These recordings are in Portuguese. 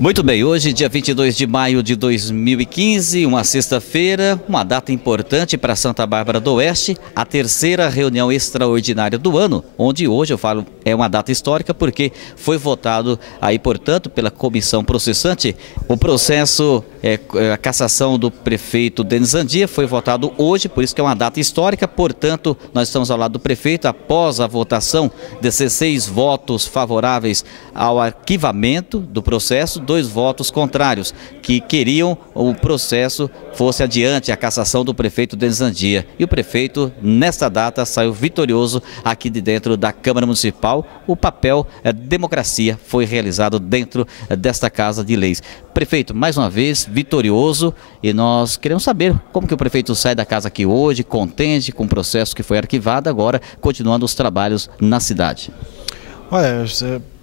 Muito bem, hoje, dia 22 de maio de 2015, uma sexta-feira, uma data importante para Santa Bárbara do Oeste, a terceira reunião extraordinária do ano, onde hoje eu falo é uma data histórica porque foi votado aí, portanto, pela comissão processante, o processo, a cassação do prefeito Denis Andia foi votado hoje, por isso que é uma data histórica, portanto, nós estamos ao lado do prefeito após a votação, 16 votos favoráveis ao arquivamento do processo, 2 votos contrários, que queriam o processo fosse adiante, a cassação do prefeito Denis Andia. E o prefeito, nesta data, saiu vitorioso aqui de dentro da Câmara Municipal. O papel democracia foi realizado dentro desta Casa de Leis. Prefeito, mais uma vez, vitorioso, e nós queremos saber como que o prefeito sai da casa aqui hoje, contente com o processo que foi arquivado, agora continuando os trabalhos na cidade. Olha,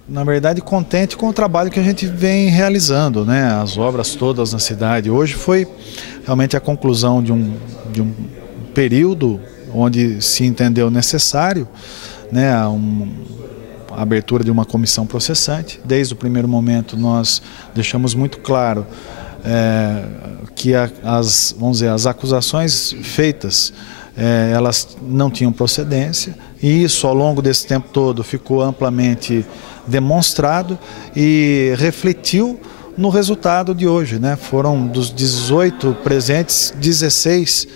na verdade, contente com o trabalho que a gente vem realizando, né? As obras todas na cidade. Hoje foi realmente a conclusão de um período onde se entendeu necessário, né, a abertura de uma comissão processante. Desde o primeiro momento nós deixamos muito claro que as acusações feitas elas não tinham procedência, e isso ao longo desse tempo todo ficou amplamente demonstrado e refletiu no resultado de hoje, né? Foram dos 18 presentes, 16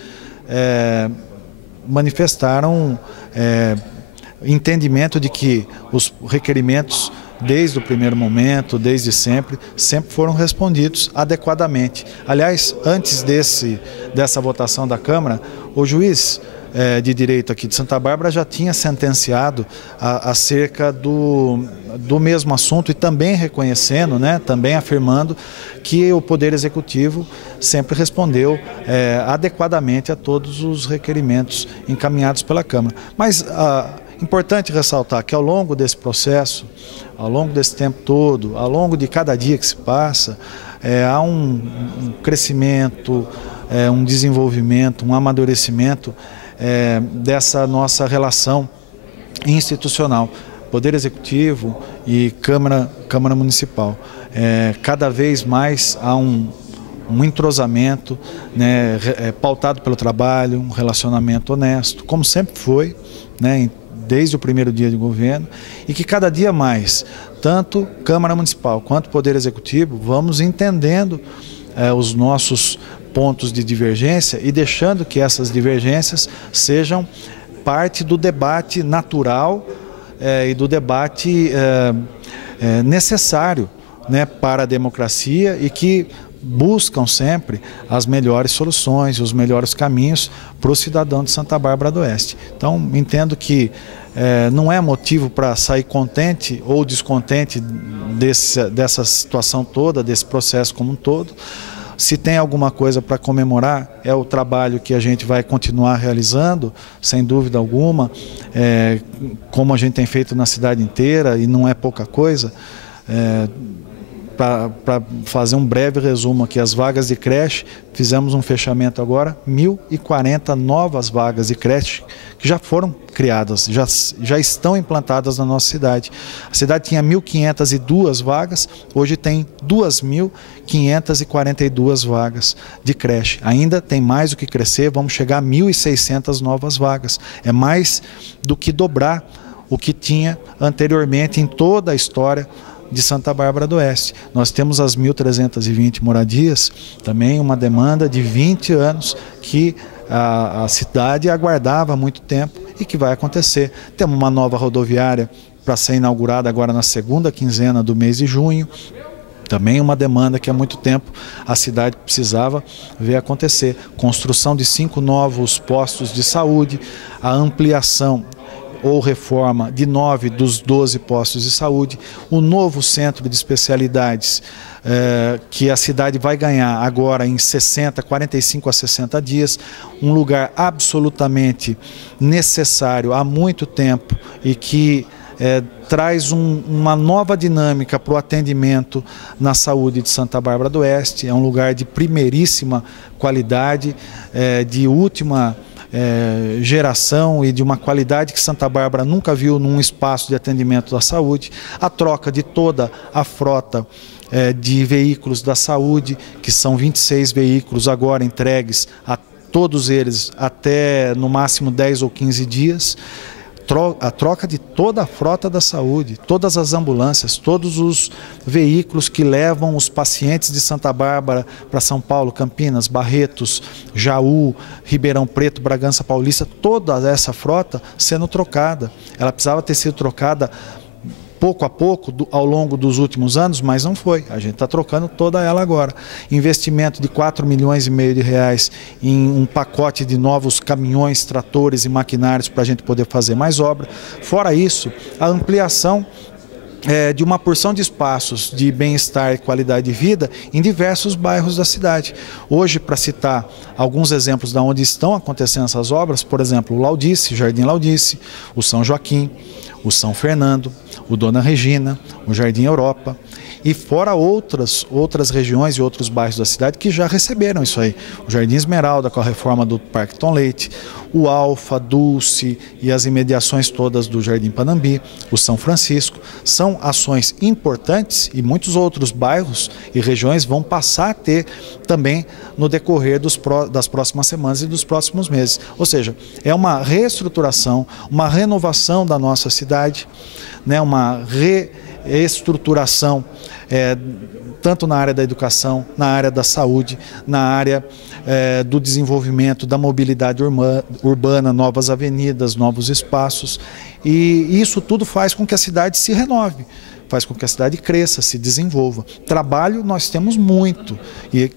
manifestaram entendimento de que os requerimentos desde o primeiro momento, desde sempre foram respondidos adequadamente. Aliás, antes dessa votação da Câmara, o juiz de direito aqui de Santa Bárbara já tinha sentenciado acerca do mesmo assunto e também reconhecendo, né, também afirmando que o Poder Executivo sempre respondeu adequadamente a todos os requerimentos encaminhados pela Câmara. Mas importante ressaltar que ao longo desse processo, ao longo desse tempo todo, ao longo de cada dia que se passa, há um crescimento, um desenvolvimento, um amadurecimento dessa nossa relação institucional, Poder Executivo e Câmara Municipal. Cada vez mais há um entrosamento, né, pautado pelo trabalho, um relacionamento honesto, como sempre foi, né, desde o primeiro dia de governo, e que cada dia mais, tanto Câmara Municipal quanto Poder Executivo, vamos entendendo os nossos pontos de divergência e deixando que essas divergências sejam parte do debate natural e do debate necessário, né, para a democracia, e que buscam sempre as melhores soluções, os melhores caminhos para o cidadão de Santa Bárbara do Oeste. Então, entendo que não é motivo para sair contente ou descontente dessa situação toda, desse processo como um todo. Se tem alguma coisa para comemorar, é o trabalho que a gente vai continuar realizando, sem dúvida alguma, como a gente tem feito na cidade inteira, e não é pouca coisa. Para fazer um breve resumo aqui, as vagas de creche, fizemos um fechamento agora, 1.040 novas vagas de creche que já foram criadas, já estão implantadas na nossa cidade. A cidade tinha 1.502 vagas, hoje tem 2.542 vagas de creche. Ainda tem mais do que crescer, vamos chegar a 1.600 novas vagas. É mais do que dobrar o que tinha anteriormente em toda a história de Santa Bárbara do Oeste. Nós temos as 1.320 moradias, também uma demanda de 20 anos que a cidade aguardava há muito tempo e que vai acontecer. Temos uma nova rodoviária para ser inaugurada agora na segunda quinzena do mês de junho. Também uma demanda que há muito tempo a cidade precisava ver acontecer. Construção de 5 novos postos de saúde, a ampliação ou reforma de 9 dos 12 postos de saúde, o novo centro de especialidades que a cidade vai ganhar agora em 45 a 60 dias, um lugar absolutamente necessário há muito tempo e que traz uma nova dinâmica para o atendimento na saúde de Santa Bárbara do Oeste. É um lugar de primeiríssima qualidade, de última geração e de uma qualidade que Santa Bárbara nunca viu num espaço de atendimento da saúde, a troca de toda a frota de veículos da saúde, que são 26 veículos agora entregues a todos eles até no máximo 10 ou 15 dias, a troca de toda a frota da saúde, todas as ambulâncias, todos os veículos que levam os pacientes de Santa Bárbara para São Paulo, Campinas, Barretos, Jaú, Ribeirão Preto, Bragança Paulista, toda essa frota sendo trocada. Ela precisava ter sido trocada pouco a pouco, ao longo dos últimos anos, mas não foi. A gente está trocando toda ela agora. Investimento de 4,5 milhões de reais em um pacote de novos caminhões, tratores e maquinários para a gente poder fazer mais obra. Fora isso, a ampliação de uma porção de espaços de bem-estar e qualidade de vida em diversos bairros da cidade. Hoje, para citar alguns exemplos de onde estão acontecendo essas obras, por exemplo, o Laudice, Jardim Laudice, o São Joaquim, o São Fernando, o Dona Regina, o Jardim Europa, e fora outras regiões e outros bairros da cidade que já receberam isso aí. O Jardim Esmeralda, com a reforma do Parque Tom Leite, o Alfa, Dulce e as imediações todas do Jardim Panambi, o São Francisco. São ações importantes e muitos outros bairros e regiões vão passar a ter também no decorrer das próximas semanas e dos próximos meses. Ou seja, é uma reestruturação, uma renovação da nossa cidade, né, uma reestruturação tanto na área da educação, na área da saúde, na área do desenvolvimento, da mobilidade urbana, novas avenidas, novos espaços. E isso tudo faz com que a cidade se renove, faz com que a cidade cresça, se desenvolva. Trabalho nós temos muito e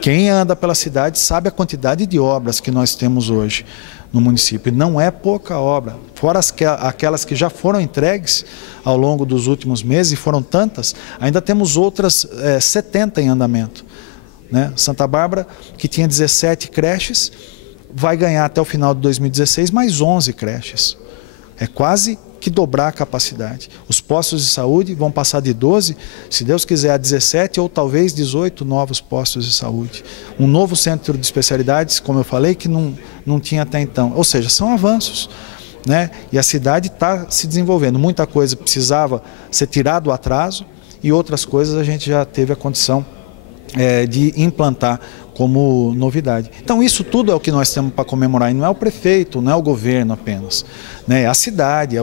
quem anda pela cidade sabe a quantidade de obras que nós temos hoje no município. Não é pouca obra, fora aquelas que já foram entregues ao longo dos últimos meses, e foram tantas, ainda temos outras 70 em andamento. Né? Santa Bárbara, que tinha 17 creches, vai ganhar até o final de 2016 mais 11 creches. É quase que dobrar a capacidade. Os postos de saúde vão passar de 12, se Deus quiser, a 17 ou talvez 18 novos postos de saúde. Um novo centro de especialidades, como eu falei, que não tinha até então. Ou seja, são avanços. Né? E a cidade está se desenvolvendo. Muita coisa precisava ser tirado do atraso e outras coisas a gente já teve a condição de implantar como novidade. Então isso tudo é o que nós temos para comemorar, e não é o prefeito, não é o governo apenas, né? É a cidade,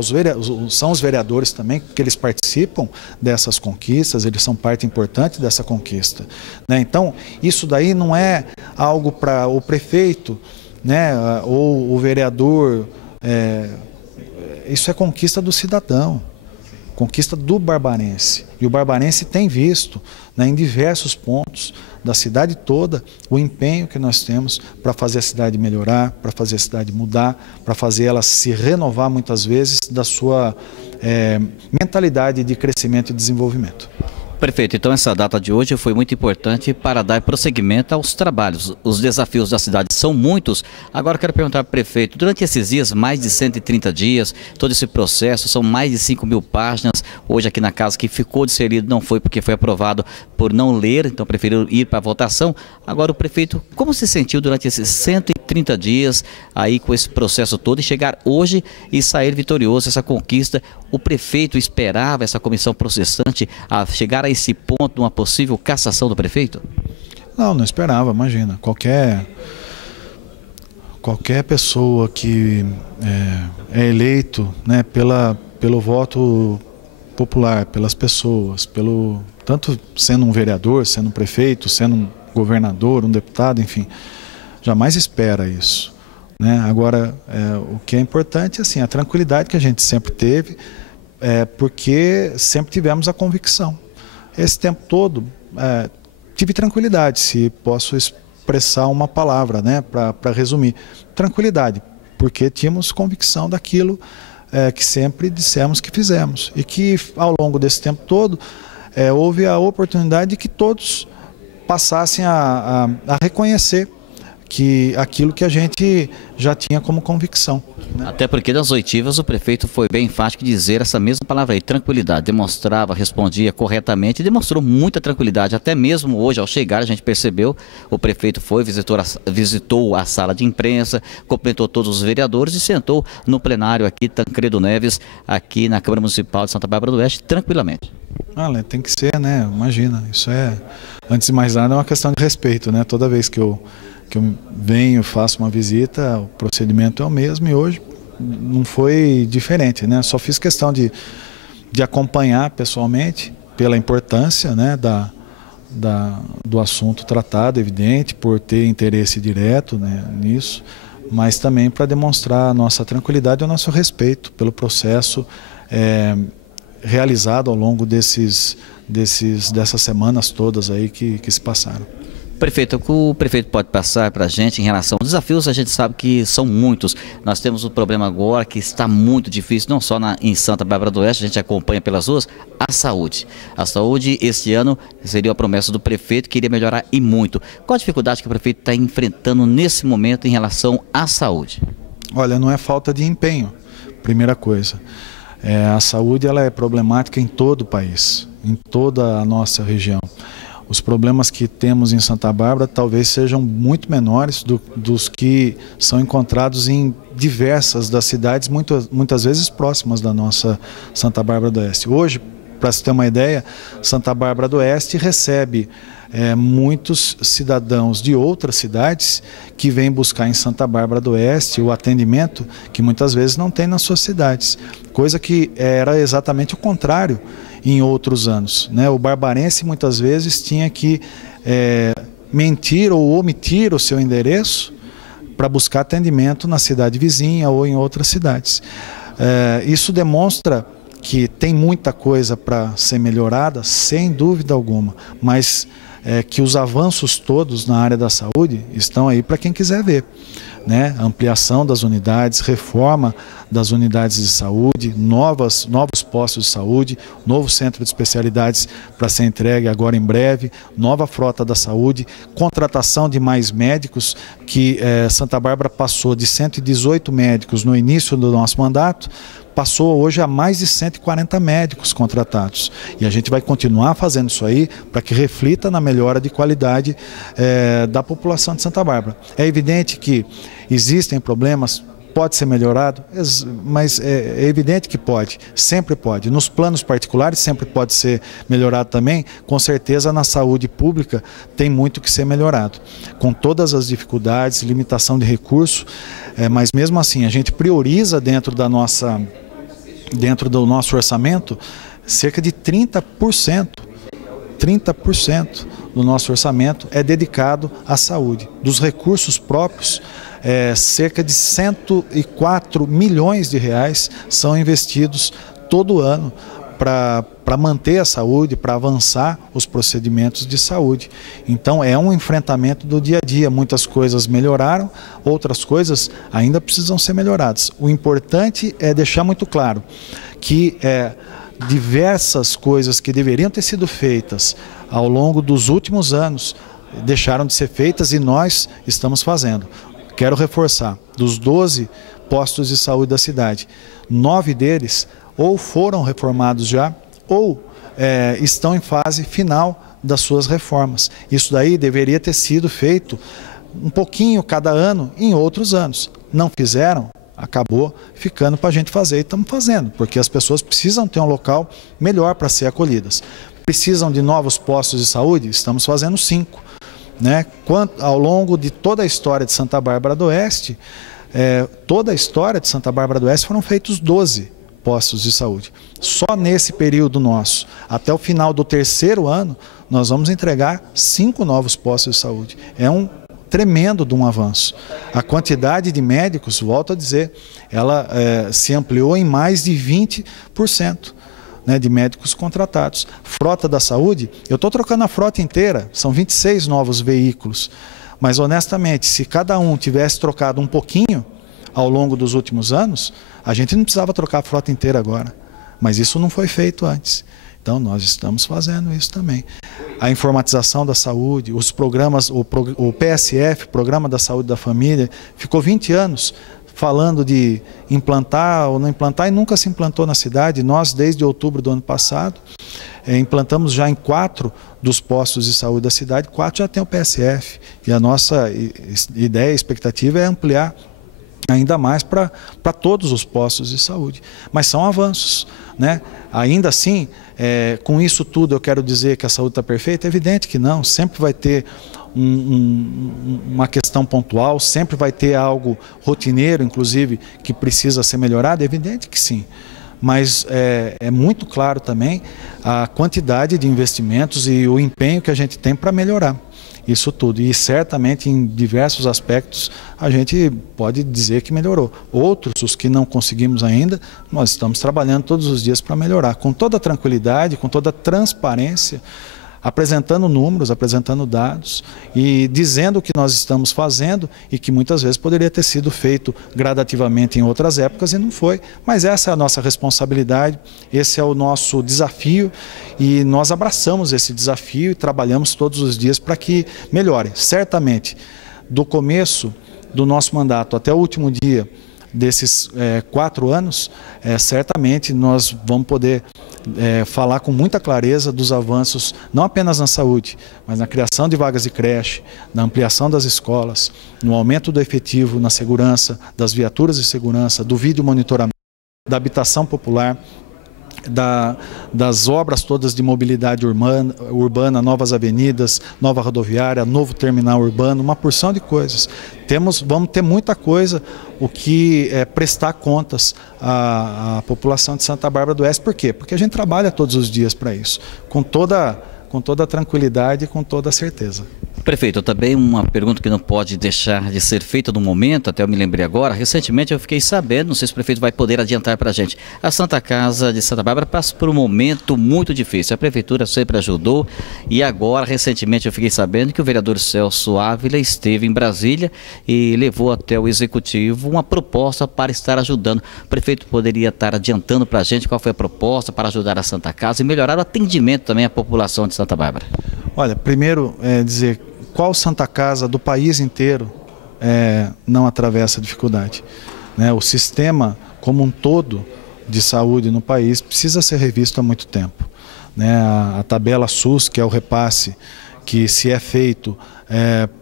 são os vereadores também, porque eles participam dessas conquistas, eles são parte importante dessa conquista, né? Então isso daí não é algo para o prefeito, né? Ou o vereador, isso é conquista do cidadão, conquista do barbarense. E o barbarense tem visto, né, em diversos pontos da cidade toda, o empenho que nós temos para fazer a cidade melhorar, para fazer a cidade mudar, para fazer ela se renovar muitas vezes da sua mentalidade de crescimento e desenvolvimento. Prefeito, então essa data de hoje foi muito importante para dar prosseguimento aos trabalhos. Os desafios da cidade são muitos. Agora quero perguntar para o prefeito, durante esses dias, mais de 130 dias, todo esse processo, são mais de 5.000 páginas. Hoje aqui na casa que ficou de ser lido não foi porque foi aprovado por não ler, então preferiu ir para a votação. Agora o prefeito, como se sentiu durante esses 130 dias aí com esse processo todo e chegar hoje e sair vitorioso, essa conquista? O prefeito esperava essa comissão processante a chegar a esse ponto de uma possível cassação do prefeito? Não esperava, imagina. Qualquer pessoa que é eleito, né, pelo voto popular, pelas pessoas, tanto sendo um vereador, sendo um prefeito, sendo um governador, um deputado, enfim, jamais espera isso. Né? Agora, o que é importante assim, a tranquilidade que a gente sempre teve, porque sempre tivemos a convicção. Esse tempo todo tive tranquilidade, se posso expressar uma palavra, né, para resumir. Tranquilidade, porque tínhamos convicção daquilo que sempre dissemos que fizemos. E que ao longo desse tempo todo houve a oportunidade de que todos passassem a reconhecer aquilo que a gente já tinha como convicção, né? Até porque nas oitivas o prefeito foi bem enfático em dizer essa mesma palavra aí, tranquilidade. Demonstrava, respondia corretamente e demonstrou muita tranquilidade. Até mesmo hoje, ao chegar, a gente percebeu, o prefeito foi, visitou a sala de imprensa, cumprimentou todos os vereadores e sentou no plenário aqui, Tancredo Neves, aqui na Câmara Municipal de Santa Bárbara do Oeste, tranquilamente. Tem que ser, né? Imagina, isso antes de mais nada, é uma questão de respeito, né? Toda vez que eu venho, faço uma visita, o procedimento é o mesmo e hoje não foi diferente, né? Só fiz questão de acompanhar pessoalmente, pela importância, né, do assunto tratado, evidente, por ter interesse direto, né, nisso, mas também para demonstrar a nossa tranquilidade e o nosso respeito pelo processo realizado ao longo dessas semanas todas aí que se passaram. Prefeito, o que o prefeito pode passar para a gente em relação aos desafios? A gente sabe que são muitos. Nós temos o problema agora que está muito difícil, não só em Santa Bárbara do Oeste, a gente acompanha pelas ruas, a saúde. A saúde, este ano, seria a promessa do prefeito, que iria melhorar e muito. Qual a dificuldade que o prefeito está enfrentando nesse momento em relação à saúde? Olha, não é falta de empenho, primeira coisa. A saúde ela é problemática em todo o país, em toda a nossa região. Os problemas que temos em Santa Bárbara talvez sejam muito menores dos que são encontrados em diversas das cidades, muitas vezes próximas da nossa Santa Bárbara do Oeste. Hoje, para se ter uma ideia, Santa Bárbara do Oeste recebe muitos cidadãos de outras cidades que vêm buscar em Santa Bárbara do Oeste o atendimento que muitas vezes não tem nas suas cidades, coisa que era exatamente o contrário em outros anos, né? O barbarense muitas vezes tinha que mentir ou omitir o seu endereço para buscar atendimento na cidade vizinha ou em outras cidades. Isso demonstra que tem muita coisa para ser melhorada, sem dúvida alguma, mas que os avanços todos na área da saúde estão aí para quem quiser ver, né? Ampliação das unidades, reforma das unidades de saúde, novos postos de saúde, novo centro de especialidades para ser entregue agora em breve, nova frota da saúde, contratação de mais médicos, que Santa Bárbara passou de 118 médicos no início do nosso mandato, passou hoje a mais de 140 médicos contratados. E a gente vai continuar fazendo isso aí para que reflita na melhora de qualidade da população de Santa Bárbara. É evidente que existem problemas, pode ser melhorado, mas é evidente que pode, sempre pode. Nos planos particulares sempre pode ser melhorado também. Com certeza na saúde pública tem muito que ser melhorado. Com todas as dificuldades, limitação de recurso, mas mesmo assim a gente prioriza dentro do nosso orçamento cerca de 30% do nosso orçamento é dedicado à saúde. Dos recursos próprios, cerca de 104 milhões de reais são investidos todo ano para manter a saúde, para avançar os procedimentos de saúde. Então é um enfrentamento do dia a dia. Muitas coisas melhoraram, outras coisas ainda precisam ser melhoradas. O importante é deixar muito claro que diversas coisas que deveriam ter sido feitas ao longo dos últimos anos deixaram de ser feitas e nós estamos fazendo. Quero reforçar, dos 12 postos de saúde da cidade, 9 deles ou foram reformados já, ou estão em fase final das suas reformas. Isso daí deveria ter sido feito um pouquinho cada ano em outros anos. Não fizeram, acabou ficando para a gente fazer e estamos fazendo, porque as pessoas precisam ter um local melhor para ser acolhidas. Precisam de novos postos de saúde? Estamos fazendo 5. Né? Ao longo de toda a história de Santa Bárbara do Oeste, foram feitos 12 postos de saúde. Só nesse período nosso, até o final do 3º ano, nós vamos entregar 5 novos postos de saúde. É um tremendo de um avanço. A quantidade de médicos, volto a dizer, ela se ampliou em mais de 20%. Né, de médicos contratados. Frota da saúde, eu estou trocando a frota inteira, são 26 novos veículos, mas honestamente, se cada um tivesse trocado um pouquinho ao longo dos últimos anos, a gente não precisava trocar a frota inteira agora, mas isso não foi feito antes. Então nós estamos fazendo isso também. a informatização da saúde, os programas, o PSF, Programa da Saúde da Família, ficou 20 anos falando de implantar ou não implantar e nunca se implantou na cidade. Nós, desde outubro do ano passado, implantamos já em 4 dos postos de saúde da cidade, 4 já tem o PSF. E a nossa ideia, expectativa é ampliar ainda mais para todos os postos de saúde. Mas são avanços, né? Ainda assim, com isso tudo eu quero dizer que a saúde está perfeita? É evidente que não, sempre vai ter uma questão pontual, sempre vai ter algo rotineiro, inclusive, que precisa ser melhorado, é evidente que sim. Mas é muito claro também a quantidade de investimentos e o empenho que a gente tem para melhorar isso tudo. E certamente em diversos aspectos a gente pode dizer que melhorou. Outros, os que não conseguimos ainda, nós estamos trabalhando todos os dias para melhorar, com toda tranquilidade, com toda transparência, apresentando números, apresentando dados e dizendo o que nós estamos fazendo e que muitas vezes poderia ter sido feito gradativamente em outras épocas e não foi. Mas essa é a nossa responsabilidade, esse é o nosso desafio e nós abraçamos esse desafio e trabalhamos todos os dias para que melhore. Certamente, do começo do nosso mandato até o último dia desses 4 anos, certamente nós vamos poder falar com muita clareza dos avanços, não apenas na saúde, mas na criação de vagas de creche, na ampliação das escolas, no aumento do efetivo na segurança, das viaturas de segurança, do vídeo monitoramento, da habitação popular, das obras todas de mobilidade urbana, novas avenidas, nova rodoviária, novo terminal urbano, uma porção de coisas. Vamos ter muita coisa o que prestar contas à população de Santa Bárbara do Oeste. Por quê? Porque a gente trabalha todos os dias para isso, com toda a tranquilidade e com toda a certeza. Prefeito, também uma pergunta que não pode deixar de ser feita no momento, até eu me lembrei agora, recentemente eu fiquei sabendo, não sei se o prefeito vai poder adiantar para a gente, a Santa Casa de Santa Bárbara passa por um momento muito difícil, a prefeitura sempre ajudou e agora, recentemente eu fiquei sabendo que o vereador Celso Ávila esteve em Brasília e levou até o executivo uma proposta para estar ajudando. O prefeito poderia estar adiantando para a gente qual foi a proposta para ajudar a Santa Casa e melhorar o atendimento também à população de Santa Bárbara? Olha, primeiro dizer qual Santa Casa do país inteiro não atravessa dificuldade, né? O sistema como um todo de saúde no país precisa ser revisto há muito tempo, né? A tabela SUS, que é o repasse que se é feito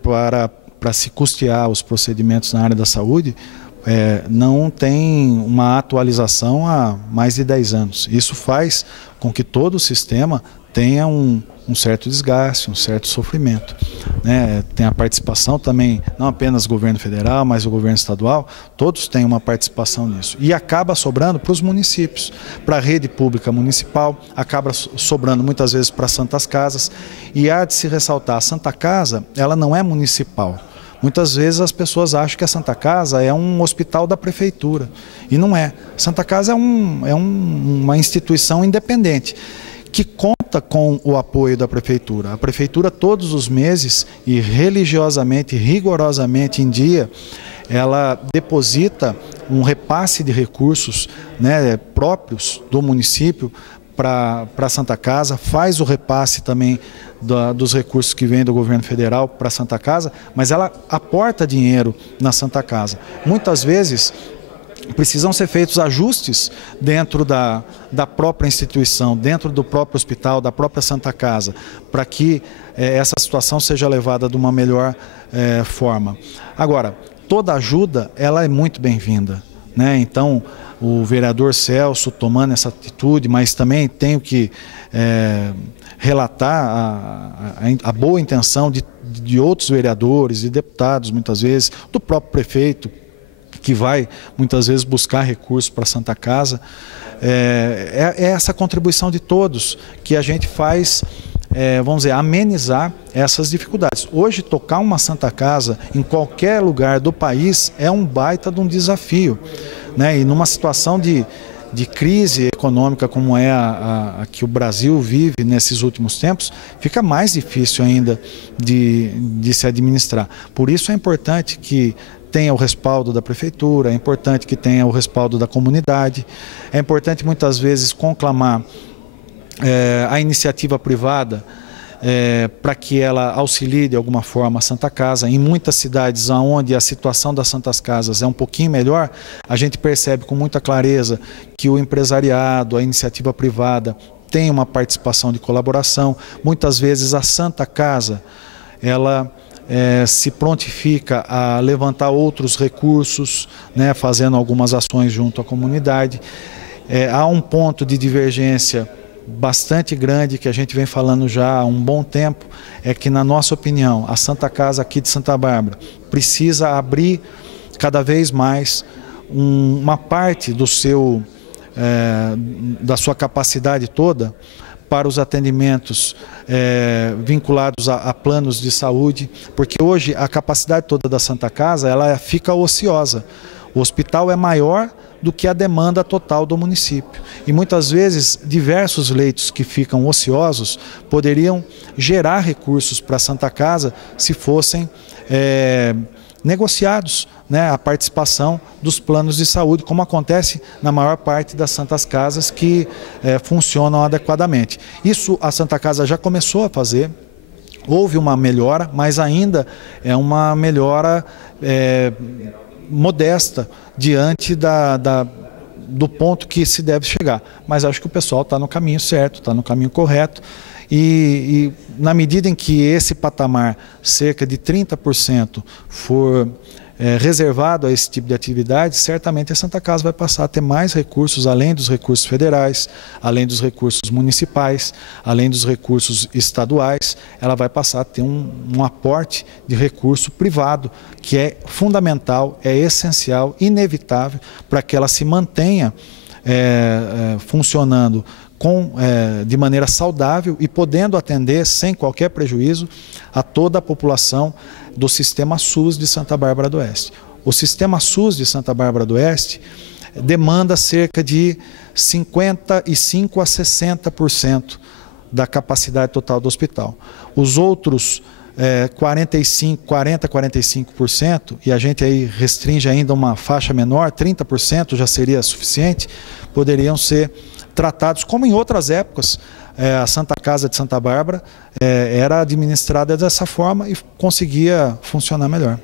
para se custear os procedimentos na área da saúde, não tem uma atualização há mais de 10 anos. Isso faz com que todo o sistema tenha um certo desgaste, um certo sofrimento, né? Tem a participação também, não apenas o governo federal, mas o governo estadual, todos têm uma participação nisso. E acaba sobrando para os municípios, para a rede pública municipal, acaba sobrando muitas vezes para Santas Casas. E há de se ressaltar, a Santa Casa, ela não é municipal. Muitas vezes as pessoas acham que a Santa Casa é um hospital da prefeitura, e não é. Santa Casa é uma instituição independente, que conta com o apoio da prefeitura. A prefeitura todos os meses e religiosamente, rigorosamente em dia, ela deposita um repasse de recursos, né, próprios do município para a Santa Casa, faz o repasse também dos recursos que vêm do governo federal para a Santa Casa, mas ela aporta dinheiro na Santa Casa. Muitas vezes precisam ser feitos ajustes dentro da própria instituição, dentro do próprio hospital, da própria Santa Casa, para que essa situação seja levada de uma melhor forma. Agora, toda ajuda ela é muito bem-vinda, né? Então, o vereador Celso tomando essa atitude, mas também tenho que relatar a boa intenção de outros vereadores e deputados, muitas vezes, do próprio prefeito, que vai muitas vezes buscar recursos para a Santa Casa. É essa contribuição de todos que a gente faz, vamos dizer, amenizar essas dificuldades. Hoje, tocar uma Santa Casa em qualquer lugar do país é um baita de um desafio, né? E numa situação de crise econômica como é a que o Brasil vive nesses últimos tempos, fica mais difícil ainda de se administrar. Por isso é importante que tenha o respaldo da prefeitura, é importante que tenha o respaldo da comunidade, é importante muitas vezes conclamar a iniciativa privada para que ela auxilie de alguma forma a Santa Casa. Em muitas cidades onde a situação das Santas Casas é um pouquinho melhor, a gente percebe com muita clareza que o empresariado, a iniciativa privada tem uma participação de colaboração. Muitas vezes a Santa Casa, ela se prontifica a levantar outros recursos, né, fazendo algumas ações junto à comunidade. Há um ponto de divergência bastante grande que a gente vem falando já há um bom tempo, é que, na nossa opinião, a Santa Casa aqui de Santa Bárbara precisa abrir cada vez mais uma parte da sua capacidade toda para os atendimentos vinculados a planos de saúde, porque hoje a capacidade toda da Santa Casa ela fica ociosa. O hospital é maior do que a demanda total do município. E muitas vezes diversos leitos que ficam ociosos poderiam gerar recursos para a Santa Casa se fossem negociados, né, a participação dos planos de saúde, como acontece na maior parte das Santas Casas que funcionam adequadamente. Isso a Santa Casa já começou a fazer, houve uma melhora, mas ainda é uma melhora modesta diante do ponto que se deve chegar. Mas acho que o pessoal está no caminho certo, está no caminho correto. E na medida em que esse patamar, cerca de 30%, for reservado a esse tipo de atividade, certamente a Santa Casa vai passar a ter mais recursos, além dos recursos federais, além dos recursos municipais, além dos recursos estaduais, ela vai passar a ter um aporte de recurso privado, que é fundamental, é essencial, inevitável, para que ela se mantenha funcionando de maneira saudável e podendo atender sem qualquer prejuízo a toda a população do sistema SUS de Santa Bárbara do Oeste. O sistema SUS de Santa Bárbara do Oeste demanda cerca de 55% a 60% da capacidade total do hospital. Os outros 40 a 45%, e a gente aí restringe ainda uma faixa menor, 30% já seria suficiente, poderiam ser tratados como em outras épocas. A Santa Casa de Santa Bárbara era administrada dessa forma e conseguia funcionar melhor.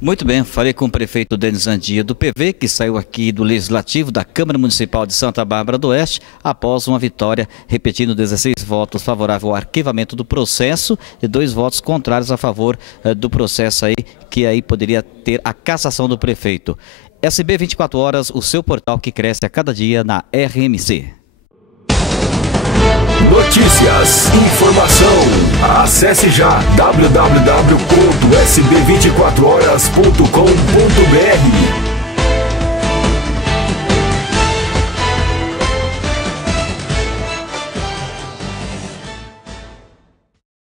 Muito bem, falei com o prefeito Denis Andia do PV, que saiu aqui do Legislativo da Câmara Municipal de Santa Bárbara do Oeste, após uma vitória, repetindo 16 votos favoráveis ao arquivamento do processo e 2 votos contrários a favor do processo aí, que aí poderia ter a cassação do prefeito. SB 24 Horas, o seu portal que cresce a cada dia na RMC. Notícias, informação. Acesse já www.sb24horas.com.br.